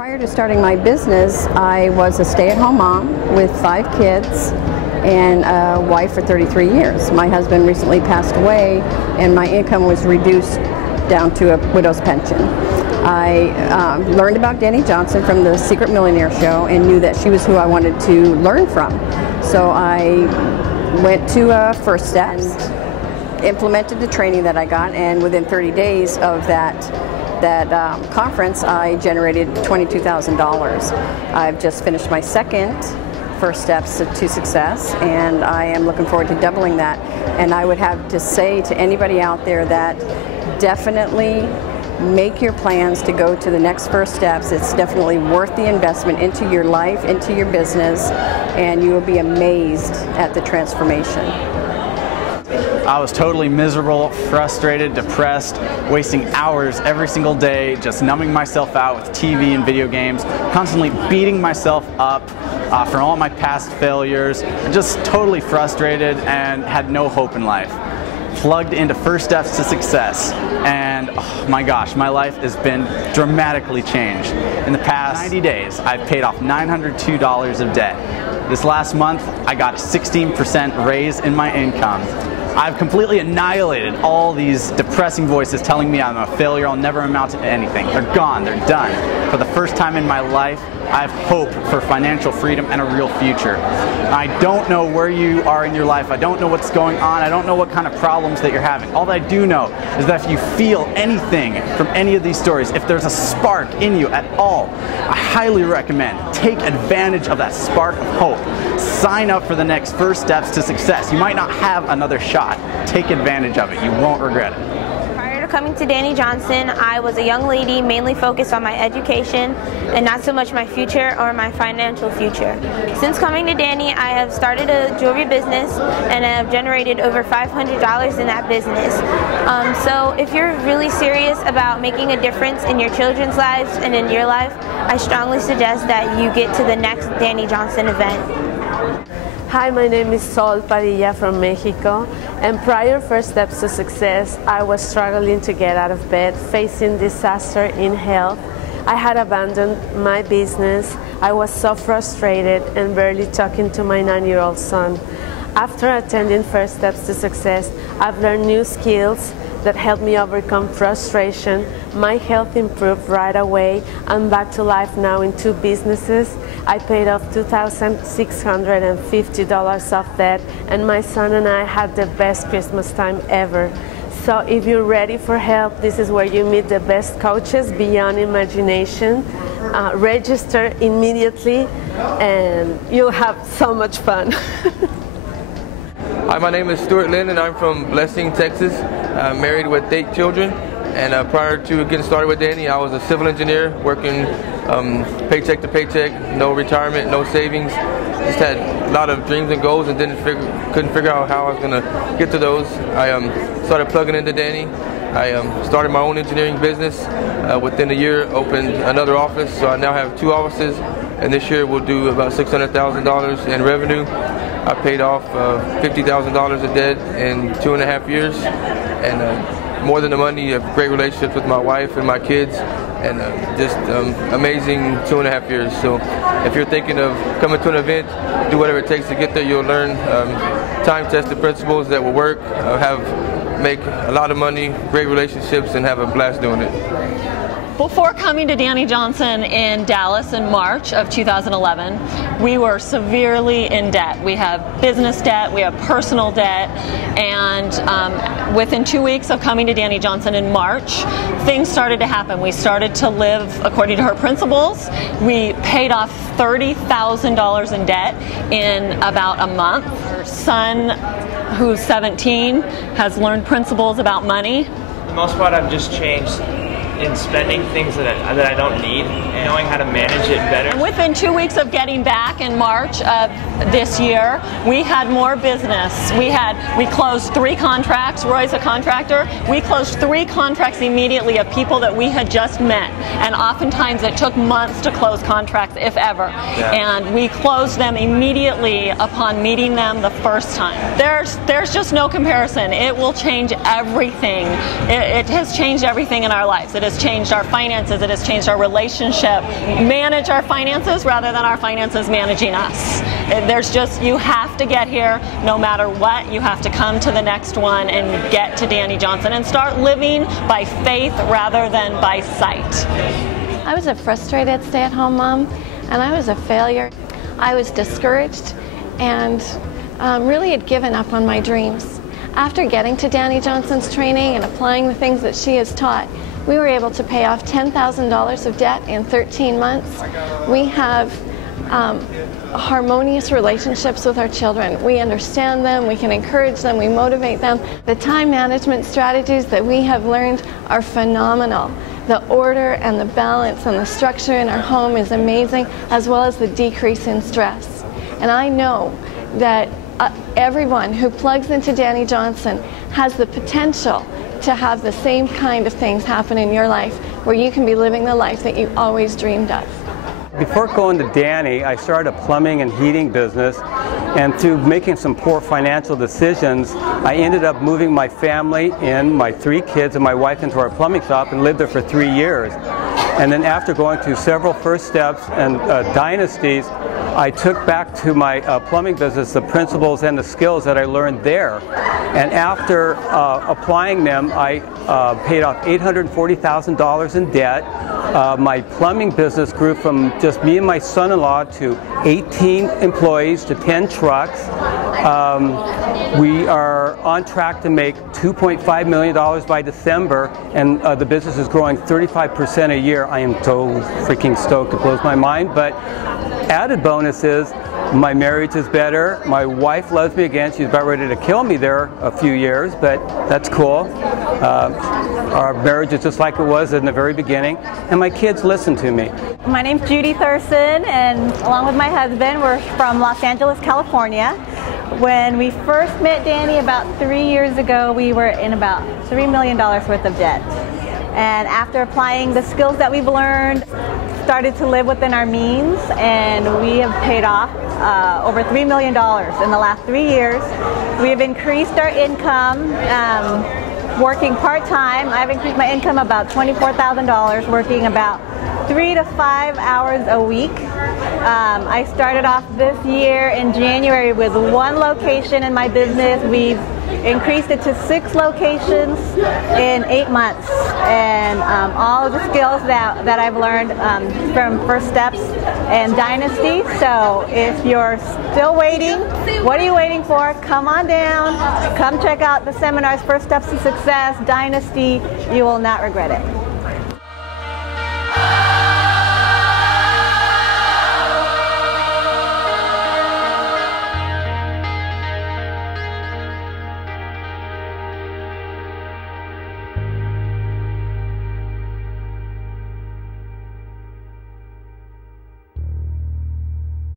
Prior to starting my business, I was a stay-at-home mom with 5 kids and a wife for 33 years. My husband recently passed away and my income was reduced down to a widow's pension. I learned about Dani Johnson from the Secret Millionaire show and knew that she was who I wanted to learn from. So I went to First Steps, implemented the training that I got, and within 30 days of that conference, I generated $22,000. I've just finished my second First Steps to Success, and I am looking forward to doubling that. And I would have to say to anybody out there that definitely make your plans to go to the next First Steps. It's definitely worth the investment into your life, into your business, and you will be amazed at the transformation. I was totally miserable, frustrated, depressed, wasting hours every single day, just numbing myself out with TV and video games, constantly beating myself up for all my past failures, just totally frustrated and had no hope in life. Plugged into First Steps to Success, and oh my gosh, my life has been dramatically changed. In the past 90 days, I've paid off $902 of debt. This last month, I got a 16% raise in my income. I've completely annihilated all these depressing voices telling me I'm a failure, I'll never amount to anything. They're gone, they're done. For the first time in my life, I have hope for financial freedom and a real future. I don't know where you are in your life, I don't know what's going on, I don't know what kind of problems that you're having. All that I do know is that if you feel anything from any of these stories, if there's a spark in you at all, I highly recommend take advantage of that spark of hope. Sign up for the next First Steps to Success. You might not have another shot. Take advantage of it. You won't regret it. Coming to Dani Johnson, I was a young lady mainly focused on my education and not so much my future or my financial future. Since coming to Dani, I have started a jewelry business and have generated over $500 in that business. So if you're really serious about making a difference in your children's lives and in your life, I strongly suggest that you get to the next Dani Johnson event. Hi, my name is Sol Padilla from Mexico, and prior First Steps to Success, I was struggling to get out of bed, facing disaster in health. I had abandoned my business. I was so frustrated and barely talking to my 9-year-old son. After attending First Steps to Success, I've learned new skills that helped me overcome frustration. My health improved right away. I'm back to life now in 2 businesses. I paid off $2,650 of debt, and my son and I had the best Christmas time ever. So if you're ready for help, this is where you meet the best coaches beyond imagination. Register immediately and you'll have so much fun. Hi, my name is Stuart Lynn and I'm from Blessing, Texas. I'm married with 8 children, and prior to getting started with Dani, I was a civil engineer working paycheck to paycheck, no retirement, no savings. Just had a lot of dreams and goals and couldn't figure out how I was going to get to those. I started plugging into Dani. I started my own engineering business. Within a year, opened another office, so I now have 2 offices, and this year we'll do about $600,000 in revenue. I paid off $50,000 of debt in 2.5 years, and more than the money, a great relationships with my wife and my kids, and just amazing 2.5 years. So if you're thinking of coming to an event, do whatever it takes to get there. You'll learn time-tested principles that will work, make a lot of money, great relationships, and have a blast doing it. Before coming to Dani Johnson in Dallas in March of 2011, we were severely in debt. We have business debt, we have personal debt, and within 2 weeks of coming to Dani Johnson in March, things started to happen. We started to live according to her principles. We paid off $30,000 in debt in about a month. Her son, who's 17, has learned principles about money. For the most part, I've just changed in spending things that I don't need, and knowing how to manage it better. And within 2 weeks of getting back in March of this year, we had more business. We closed 3 contracts. Roy's a contractor. We closed 3 contracts immediately of people that we had just met, and oftentimes it took months to close contracts, if ever. Yeah. And we closed them immediately upon meeting them the first time. There's just no comparison. It will change everything. It has changed everything in our lives. It has has changed our finances. It has changed our relationship. Manage our finances rather than our finances managing us. There's just, you have to get here no matter what. You have to come to the next one and get to Dani Johnson and start living by faith rather than by sight. I was a frustrated stay-at-home mom, and I was a failure. I was discouraged and really had given up on my dreams. After getting to Dani Johnson's training and applying the things that she has taught, we were able to pay off $10,000 of debt in 13 months. We have harmonious relationships with our children. We understand them, we can encourage them, we motivate them. The time management strategies that we have learned are phenomenal. The order and the balance and the structure in our home is amazing, as well as the decrease in stress. And I know that everyone who plugs into Dani Johnson has the potential to have the same kind of things happen in your life, where you can be living the life that you always dreamed of. Before going to Dani, I started a plumbing and heating business, and through making some poor financial decisions, I ended up moving my family and my 3 kids and my wife into our plumbing shop and lived there for 3 years. And then after going through several first steps and dynasties, I took back to my plumbing business the principles and the skills that I learned there. And after applying them, I paid off $840,000 in debt. My plumbing business grew from just me and my son-in-law to 18 employees to 10 trucks. We are on track to make $2.5 million by December, and the business is growing 35% a year. I am so freaking stoked. It blows my mind. But added bonus is my marriage is better. My wife loves me again. She's about ready to kill me there a few years, but that's cool. Our marriage is just like it was in the very beginning, and my kids listen to me. My name's Judy Thurston, and along with my husband, we're from Los Angeles, California. When we first met Dani about 3 years ago, we were in about $3 million worth of debt. And after applying the skills that we've learned, started to live within our means, and we have paid off over $3 million in the last 3 years. We have increased our income working part-time. I've increased my income about $24,000, working about 3 to 5 hours a week. I started off this year in January with 1 location in my business. We've increased it to 6 locations in 8 months, and all of the skills that I've learned from First Steps and Dynasty. So if you're still waiting, what are you waiting for? Come on down, come check out the seminars, First Steps to Success, Dynasty. You will not regret it.